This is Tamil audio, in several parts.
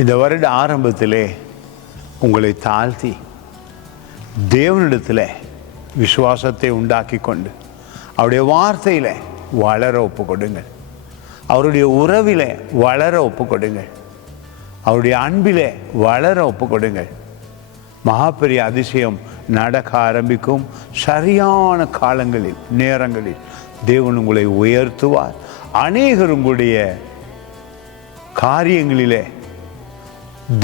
இந்த வருட ஆரம்பத்திலே உங்களை தாழ்த்தி தேவனிடத்தில் விசுவாசத்தை உண்டாக்கி கொண்டு அவருடைய வார்த்தையில் வளர ஒப்பு கொடுங்கள். அவருடைய உறவிலே வளர ஒப்பு கொடுங்கள். அவருடைய அன்பிலே வளர ஒப்பு கொடுங்கள். மகாபெரிய அதிசயம் நடக்க ஆரம்பிக்கும். சரியான காலங்களில் நேரங்களில் தேவன் உங்களை உயர்த்துவார். அநேகர் உங்களுடைய காரியங்களிலே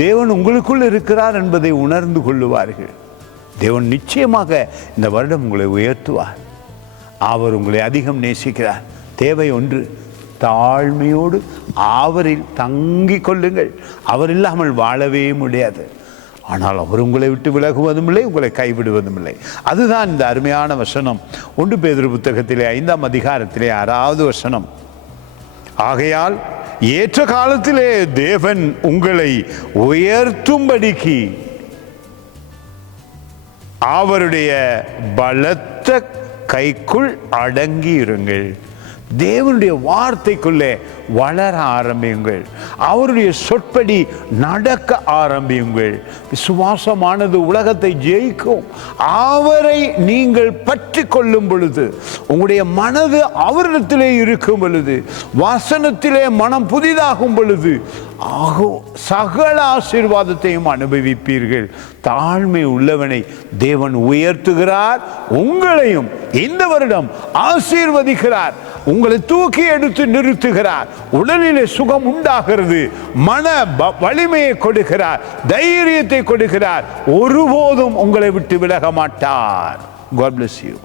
தேவன் உங்களுக்குள் இருக்கிறார் என்பதை உணர்ந்து கொள்ளுவார்கள். தேவன் நிச்சயமாக இந்த வருடம் உங்களை உயர்த்துவார். அவர் உங்களை அதிகம் நேசிக்கிறார். தேவை ஒன்று, தாழ்மையோடு அவரில் தங்கி கொள்ளுங்கள். அவர் இல்லாமல் வாழவே முடியாது. ஆனால் அவர் உங்களை விட்டு விலகுவதும் இல்லை, உங்களை கைவிடுவதும் இல்லை. அதுதான் இந்த அருமையான வசனம். 1 பேதுரு புத்தகத்திலே 5ஆம் அதிகாரத்திலே 6வது வசனம். ஆகையால் ஏற்ற காலத்திலே தேவன் உங்களை உயர்த்தும்படிக்கு அவருடைய பலத்த கைக்குள் அடங்கி இருங்கள். தேவனுடைய வார்த்தைக்குள்ளே வளர ஆரம்பியுங்கள். அவருடைய சொற்படி நடக்க ஆரம்பியுங்கள். விசுவாசமானது உலகத்தை ஜெயிக்கும். அவரை நீங்கள் பற்றி கொள்ளும் பொழுது, உங்களுடைய மனது அவரிடத்திலே இருக்கும் பொழுது, வசனத்திலே மனம் புதிதாகும் பொழுது சகல ஆசீர்வாதத்தையும் அனுபவிப்பீர்கள். தாழ்மை உள்ளவனை தேவன் உயர்த்துகிறார். உங்களையும் இந்த வருடம் ஆசீர்வதிக்கிறார். உங்களை தூக்கி எடுத்து நிறுத்துகிறார். உடலிலே சுகம் உண்டாகிறது. மன வலிமையை கொடுக்கிறார். தைரியத்தை கொடுக்கிறார். ஒருபோதும் உங்களை விட்டு விலக மாட்டார். God bless you.